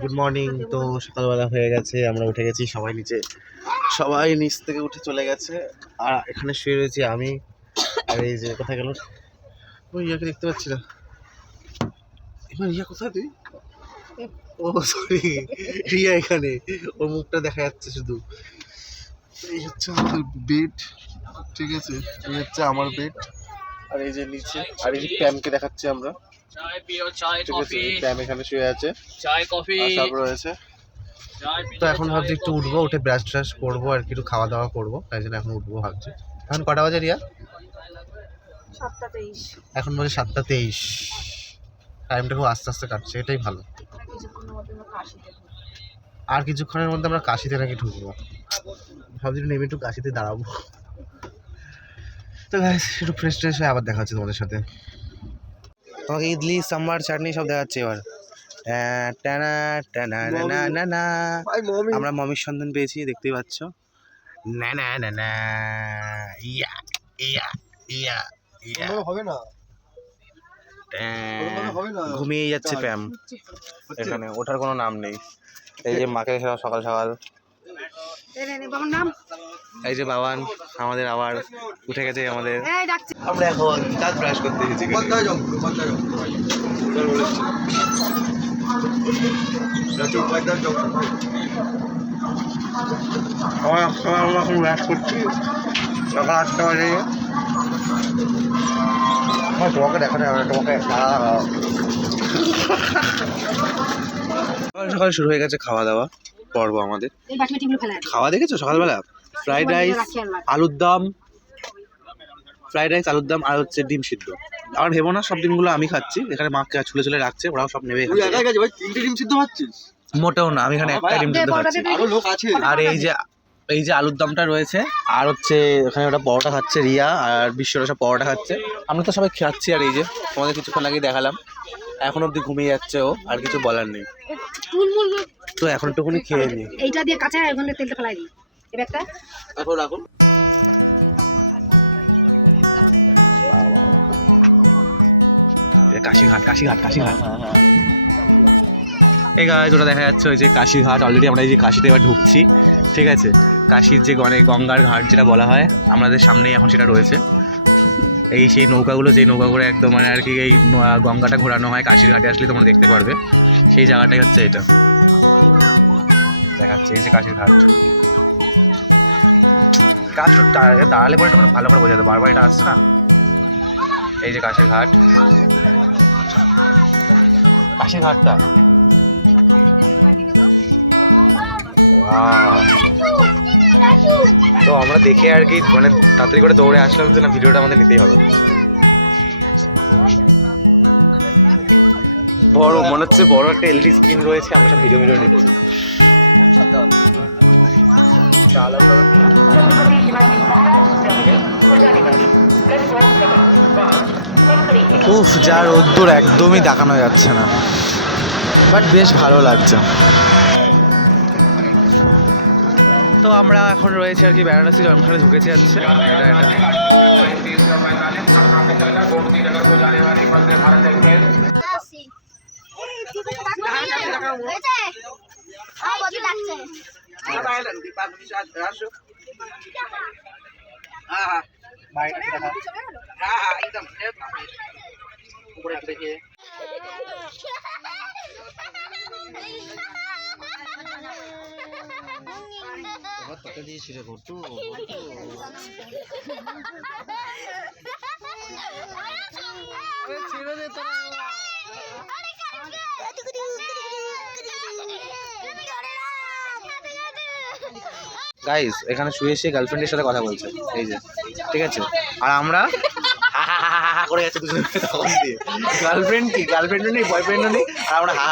Good morning তো সকালবেলা হয়ে গেছে, আমরা উঠে গেছি, সবাই নিচে, সবাই নিচ থেকে উঠে চলে গেছে। আর এখানে শুয়ে রয়েছি আমি, আর এই যে, কোথায় গেল? ওই ইয়াকে দেখতে পাচ্ছি না। এবার ইয়া কোথায় তুই? ও সরি রিয়া এখানে। ওর মুখটা দেখা যাচ্ছে শুধু। এই হচ্ছে আমাদের বেড ঠিক আছে, এই হচ্ছে আমার বেড আর এই যে নিচে, আর এই যে প্যামকে দেখাচ্ছি আমরা। চায় পিও চায় কফি। প্যাম এখানে শুয়ে আছে। চায় কফি। আর সব রয়েছে। তো এখন ভাবছি একটু উঠবো উঠে ব্রাশ ট্রাশ করব আর কি একটু খাওয়া দাওয়া করব তাই জন্য এখন উঠবো ভাবছি। এখন কটা বাজে রিয়া? সাতটা তেইশ। এখন বাজে সাতটা তেইশ। টাইমটা খুব আস্তে আস্তে কাটছে এটাই ভালো। কিছুক্ষণের মধ্যে আমরা কাশিতে আর কিছুক্ষণের মধ্যে আমরা কাশিতে নাকি ঢুকবো। ভাবছি একটু নেমে একটু কাশিতে দাঁড়াবো। তো একটু ফ্রেশ ট্রেশ হয়ে আবার দেখা হচ্ছে তোমাদের সাথে। তোমাকে ইডলি সাম্বার চাটনি সব দেখাচ্ছে এবার। আহ, টানা টানা না না আমরা মমির সন্ধান পেয়েছি দেখতেই পাচ্ছ। না না না না। ইয়া ইয়া ইয়া ইয়া। হবে না। ঘুমিয়ে যাচ্ছে প্যাম। এখানে ওঠার কোনো নাম নেই। এই যে মাকে সকাল সকাল। এই নে, নে, বাবার নাম? এই যে বাবান আমাদের আবার উঠে গেছে আমাদের। আমরা এখন দাঁত ব্রাশ করতে গেছি আমরা এখন ব্রাশ করছি। সকাল আটটা বাজে। আমার তোমাকে দেখো না তোমাকে সকাল সকাল শুরু হয়ে গেছে খাওয়া দাওয়া। পর্ব আমাদের। এই বাটিগুলো ফেলা আছে। খাওয়া দেখেছ সকালবেলা? Fried rice. আলুর দম ফ্রাইড রাইস আলুর দম আর হচ্ছে ডিম সিদ্ধ। আর ভেবো না সব ডিমগুলো আমি খাচ্ছি। এখানে মাকে ছুলে ছুলে রাখছে ওরাও সব নেবে তুই একাই গেছে ভাই তিনটে ডিম সিদ্ধ পাচ্ছিস মোটেও না আমি এখানে একটা ডিম সিদ্ধ খাচ্ছি। আরও লোক আছে। আর এই যে এই যে আলুর দমটা রয়েছে আর হচ্ছে ওখানে ওটা পরোটা খাচ্ছে রিয়া আর বিশ্বরা সব পরোটা খাচ্ছে। আমরা তো সবাই খাচ্ছি আর এই যে তোমাদের কিছুক্ষণ আগে দেখালাম। এখন অবধি ঘুমিয়ে যাচ্ছে ও আর কিছু বলার নেই। তো এখন একটুখানি খেয়ে নিই এইটা দিয়ে কাঁচা ওখানে তেলটা ফেলাই দিই। এই ব্যাগটা। এখন রাখুন। কাশিঘাট কাশিঘাট কাশিঘাট। এই গাছ ওটা দেখা যাচ্ছে ওই যে কাশিঘাট। অলরেডি আমরা এই যে কাশিতে এবার ঢুকছি ঠিক আছে? কাশির যে গনে গঙ্গার ঘাট যেটা বলা হয় আমাদের সামনেই এখন সেটা রয়েছে। এই সেই নৌকাগুলো, যেই নৌকা করে একদম মানে আর কি এই গঙ্গাটা ঘোরানো হয়, কাশির ঘাটে আসলে তোমরা দেখতে পারবে। সেই জায়গাটাই হচ্ছে এটা। দেখাচ্ছে, এই যে কাশির ঘাট। কাজ দাঁড়ালে পরে একটু মানে ভালো করে বোঝা যেত বারবার এটা আসছে না? এই যে কাশির ঘাট। কাশির ঘাটটা. তো আমরা দেখে আর কি মানে তাড়াতাড়ি করে দৌড়ে আসলাম যে না, ভিডিওটা আমাদের নিতেই হবে। বড়, মনে হচ্ছে বড় একটা এলডি স্ক্রিন রয়েছে, আমরা সব ভিডিও ভিডিও নিচ্ছি। উফ, যা রোদ্দুর, একদমই দেখানো যাচ্ছে না। বাট বেশ ভালো লাগছে। তো আমরা এখন রয়েছে আর কি বেনারসি জঙ্গলে ঢুকেছি যাচ্ছে এটা এটা। গাইস এখানে শুয়ে এসে গার্লফ্রেন্ডের সাথে কথা বলছে। এই যে ঠিক আছে? আর আমরা হা করে যাচ্ছে দুজনে তখন দিয়ে। গার্লফ্রেন্ড কি? গার্লফ্রেন্ডও নেই বয়ফ্রেন্ডও নেই আর আমরা হা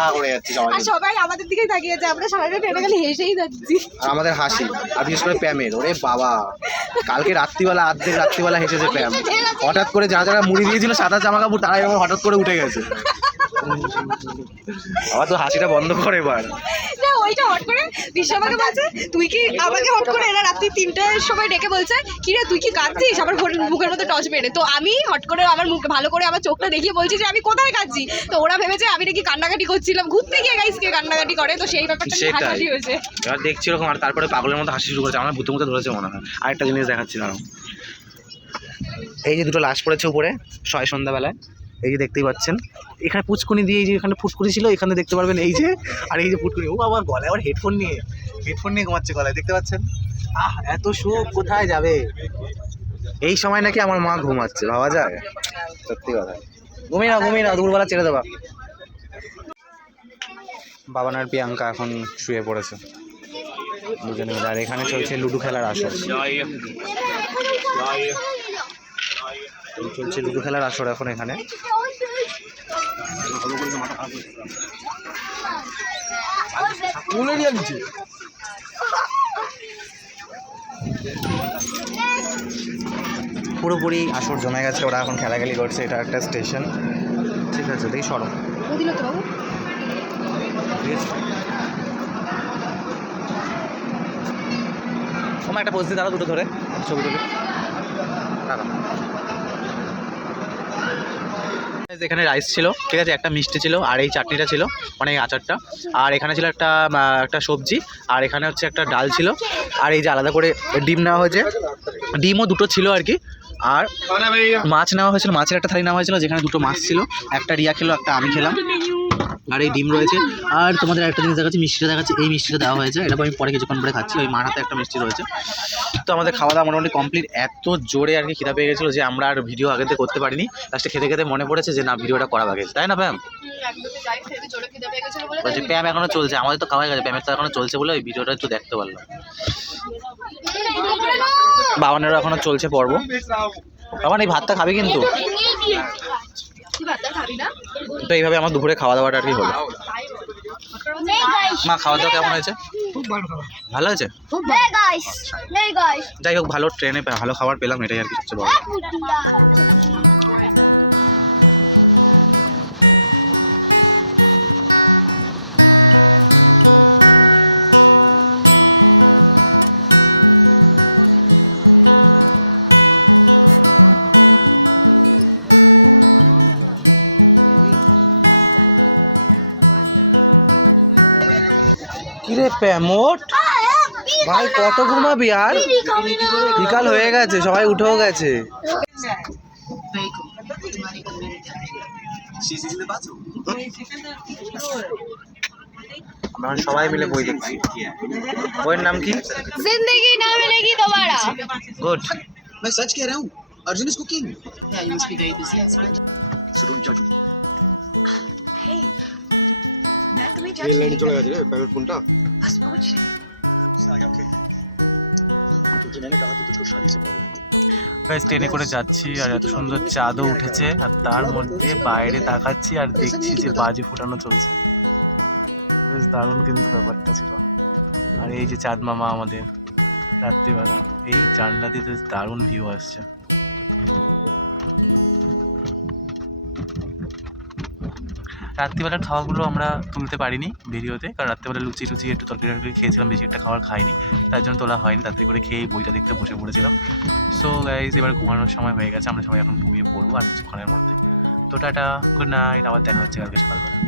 হা করে যাচ্ছি সবাই সবাই আমাদের দিকেই তাকিয়েছে আমরা সারাটা টেনে খালি হেসেই যাচ্ছি। আর আমাদের হাসি আর বিশেষ করে প্যামের ওরে বাবা। কালকে রাত্রিবেলা আর্ধেক রাত্রিবেলা হেসেছে প্যাম। হঠাৎ করে যারা যারা মুড়ি দিয়েছিল সাদা জামা কাপড় তারাই এবার হঠাৎ করে উঠে গেছে। আবার তো হাসিটা বন্ধ করে এবার। না ওইটা হট করে। বিশ্ব আমাকে বলছে তুই কি আমাকে হট করে? এরা রাত্রি তিনটার সময় ডেকে বলছে কি রে তুই কি কাঁদছিস? আমার মুখের মধ্যে টর্চ মেরে তো আমি হট করে আমার মুখ ভালো করে আমার চোখটা দেখিয়ে বলছি যে আমি কোথায় কাঁদছি? তো ওরা ভেবেছে আমি নাকি কান্নাকাটি করছিলাম। ঘুরতে গিয়ে গাইস কে কান্নাকাটি করে তো সেই ব্যাপারটা হাসাহাসি হয়েছে। এবার দেখছি ওরকম আর তারপরে পাগলের মতো হাসি শুরু করেছে। আমার ভূতের মতো ধরেছে মনে হয়। আরেকটা জিনিস দেখাচ্ছিলাম। এই যে দুটো লাশ পড়েছে উপরে ছয় সন্ধ্যাবেলায়। এই যে দেখতেই পাচ্ছেন। এখানে পুচকুনি দিয়ে এই যে এখানে ফুটকুনি ছিল, এখানে দেখতে পারবেন এই যে, আর এই যে ফুটকুনি ও আমার গলায় আবার হেডফোন নিয়ে হেডফোন নিয়ে ঘুমাচ্ছে গলায়, দেখতে পাচ্ছেন? আহ, এত সুখ কোথায় যাবে? এই সময় নাকি আমার মা ঘুমাচ্ছে, ভাবা যায়? সত্যি কথা। ঘুমিয়ে না ঘুমিয়ে না দুপুরবেলা ছেড়ে দেবা। বাবান আর প্রিয়াঙ্কা এখন শুয়ে পড়েছে। দুজনে আর এখানে চলছে লুডো খেলার আসর। চলছে লুডো খেলার আসর এখন এখানে। নিচে। পুরোপুরি আসর জমে গেছে ওরা এখন খেলাখেলি করছে এটা একটা স্টেশন ঠিক আছে দেখি সরো। বুঝলো তোমার একটা পোজ দিয়ে দাঁড়াও দুটো ধরে। ছবি তুলি। দাঁড়াও। এখানে রাইস ছিল, ঠিক আছে? একটা মিষ্টি ছিল, আর এই চাটনিটা ছিল মানে এই আচারটা। আর এখানে ছিল একটা একটা সবজি, আর এখানে হচ্ছে একটা ডাল ছিল। আর এই যে আলাদা করে ডিম নেওয়া হয়েছে, ডিমও দুটো ছিল আর কি। আর মাছ নেওয়া হয়েছিল, মাছের একটা থালি নেওয়া হয়েছিল, যেখানে দুটো মাছ ছিল। একটা রিয়া খেলো, একটা আমি খেলাম। আর এই ডিম রয়েছে। আর তোমাদের একটা জিনিস দেখাচ্ছি, মিষ্টিটা দেখাচ্ছি। এই মিষ্টিটা দেওয়া হয়েছে। এটা আমি পরে কিছুক্ষণ পরে খাচ্ছি। ওই মার হাতে একটা মিষ্টি রয়েছে। তো আমাদের খাওয়া দাওয়া মোটামুটি কমপ্লিট এত জোরে আর কি খিদা পেয়ে গেছিল যে আমরা আর ভিডিও আগেতে করতে পারিনি। লাস্টে খেতে খেতে মনে পড়েছে যে, না ভিডিওটা করা বাকি তাই না প্যাম বলছি প্যাম এখনও চলছে। আমাদের তো খাওয়া গেছে। প্যামের তো এখনও চলছে বলে ওই ভিডিওটা একটু দেখতে পারলাম। বাবানেরও এখনও চলছে পর্ব। বাবান, এই ভাতটা খাবে কিন্তু? তো এইভাবে আমার দুপুরে খাওয়া দাওয়াটা আর কি হলো। মা খাওয়া দাওয়া কেমন হয়েছে? ভালো হয়েছে! যাই হোক ভালো ট্রেনে ভালো খাবার পেলাম এটাই আর কি সবচেয়ে বড়। কিরে প্যামোট ভাই কত ঘুমাবি আর বিকাল হয়ে গেছে সবাই উঠেও গেছে আমরা এখন সবাই মিলে বই দেখছি বইয়ের নাম কি जिंदगी ना मिलेगी दोबारा গুড मैं सच कह रहा हूँ अर्जुन इज कुकिंग রেল লাইনে চলে গেছে রে প্যাকেট ফোনটা গাইস ট্রেনে করে যাচ্ছি আর এত সুন্দর চাঁদও উঠেছে আর তার মধ্যে বাইরে তাকাচ্ছি আর দেখছি যে বাজি ফুটানো চলছে। বেশ দারুণ কিন্তু ব্যাপারটা ছিল। আর এই যে চাঁদ মামা আমাদের রাত্রিবেলা এই জানলা দিয়ে বেশ দারুণ ভিউ আসছে। রাত্রিবেলার খাওয়াগুলো আমরা তুলতে পারিনি ভিডিওতে, কারণ রাত্রিবেলা লুচি টুচি একটু তরকারি তরকারি খেয়েছিলাম, বেশি একটা খাবার খাইনি। তার জন্য তোলা হয়নি, তাড়াতাড়ি করে খেয়ে বইটা দেখতে বসে পড়েছিলাম। সো গাইজ এবার ঘুমানোর সময় হয়ে গেছে, আমরা সবাই এখন ঘুমিয়ে পড়ব আর কিছুক্ষণের মধ্যে। তো টাটা গুড নাইট আবার দেখা হচ্ছে কালকে সকালবেলা।